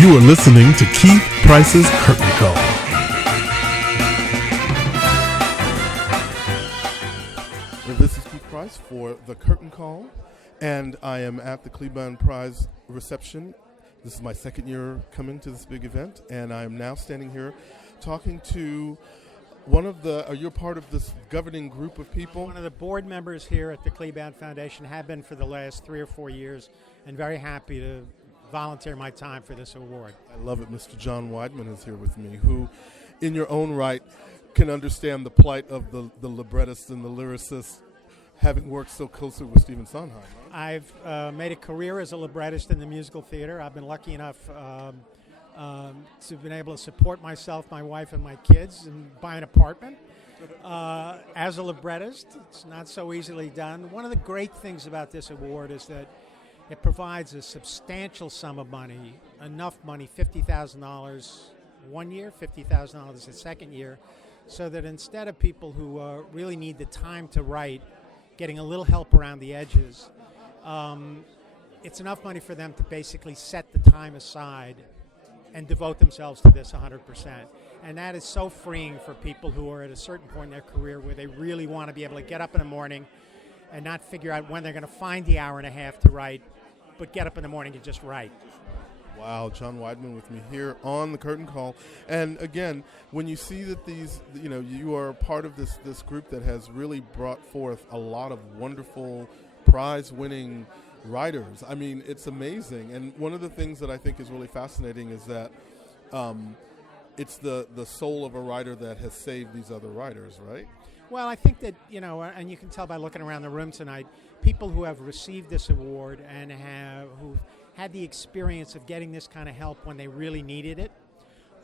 You are listening to Keith Price's Curtain Call. This is Keith Price for the Curtain Call, and I am at the Kleban Prize Reception. This is my second year coming to this big event, and I am now standing here talking to one of the, you're part of this governing group of people? One of the board members here at the Kleban Foundation, have been for the last 3 or 4 years, and very happy to volunteer my time for this award. I love it. Mr. John Weidman is here with me, who, in your own right, can understand the plight of the librettist and the lyricist, having worked so closely with Stephen Sondheim. Right? I've made a career as a librettist in the musical theater. I've been lucky enough to have been able to support myself, my wife, and my kids, and buy an apartment. As a librettist, it's not so easily done. One of the great things about this award is that it provides a substantial sum of money, enough money, $50,000 one year, $50,000 the second year, so that instead of people who really need the time to write, getting a little help around the edges, it's enough money for them to basically set the time aside and devote themselves to this 100%. And that is so freeing for people who are at a certain point in their career where they really want to be able to get up in the morning and not figure out when they're going to find the hour and a half to write, but get up in the morning and just write. Wow, John Weidman with me here on the Curtain Call. And again, when you see that these, you are part of this group that has really brought forth a lot of wonderful prize-winning writers. I mean, it's amazing. And one of the things that I think is really fascinating is that it's the soul of a writer that has saved these other writers, right? Well, I think that, and you can tell by looking around the room tonight, people who have received this award and who've had the experience of getting this kind of help when they really needed it,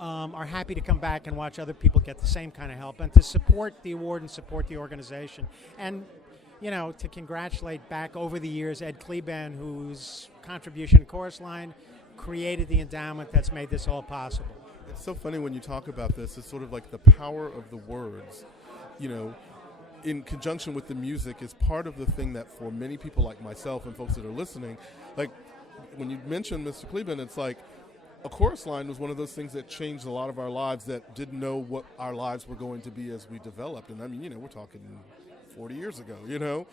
are happy to come back and watch other people get the same kind of help and to support the award and support the organization. And, to congratulate back over the years Ed Kleban, whose contribution to Chorus Line created the endowment that's made this all possible. It's so funny when you talk about this. It's sort of like the power of the words, in conjunction with the music is part of the thing that for many people like myself and folks that are listening, like when you mention Mr. Kleban, it's like a chorus line was one of those things that changed a lot of our lives that didn't know what our lives were going to be as we developed. And I mean, we're talking 40 years ago,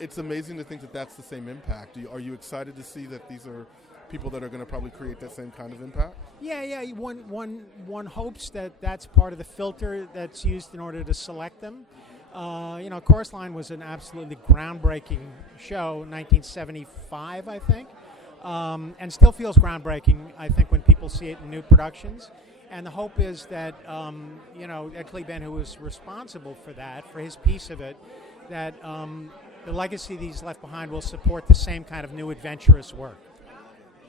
It's amazing to think that that's the same impact. Are you excited to see that these are people that are going to probably create that same kind of impact? Yeah. One hopes that that's part of the filter that's used in order to select them. Chorus Line was an absolutely groundbreaking show, 1975, I think, and still feels groundbreaking, I think, when people see it in new productions. And the hope is that, Ed Kleban, who was responsible for that, for his piece of it, that the legacy that he's left behind will support the same kind of new adventurous work. I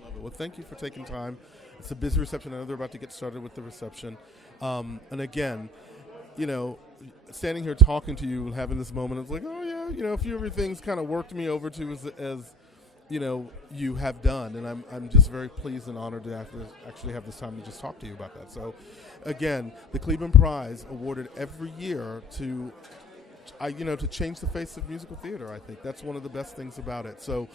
love it. Well, thank you for taking time. It's a busy reception. I know they're about to get started with the reception. And again, standing here talking to you, having this moment, it's like, oh yeah, a few everything's kind of worked me over to as you have done, and I'm just very pleased and honored to actually have this time to just talk to you about that. So, again, the Kleban Prize awarded every year to change the face of musical theater. I think that's one of the best things about it. So,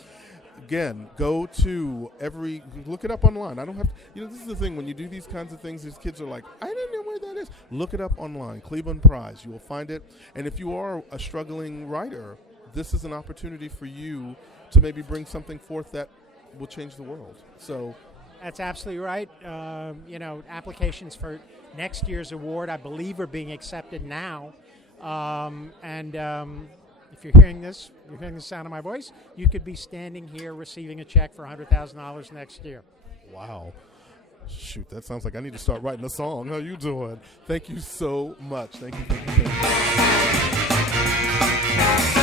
again, look it up online. I don't have to, this is the thing, when you do these kinds of things, these kids are like, I didn't know where that is. Look it up online, Kleban Prize. You will find it. And if you are a struggling writer, this is an opportunity for you to maybe bring something forth that will change the world. So that's absolutely right. Applications for next year's award, I believe, are being accepted now. If you're hearing the sound of my voice, you could be standing here receiving a check for $100,000 next year. Wow. Shoot, that sounds like I need to start writing a song. How you doing? Thank you so much. Thank you.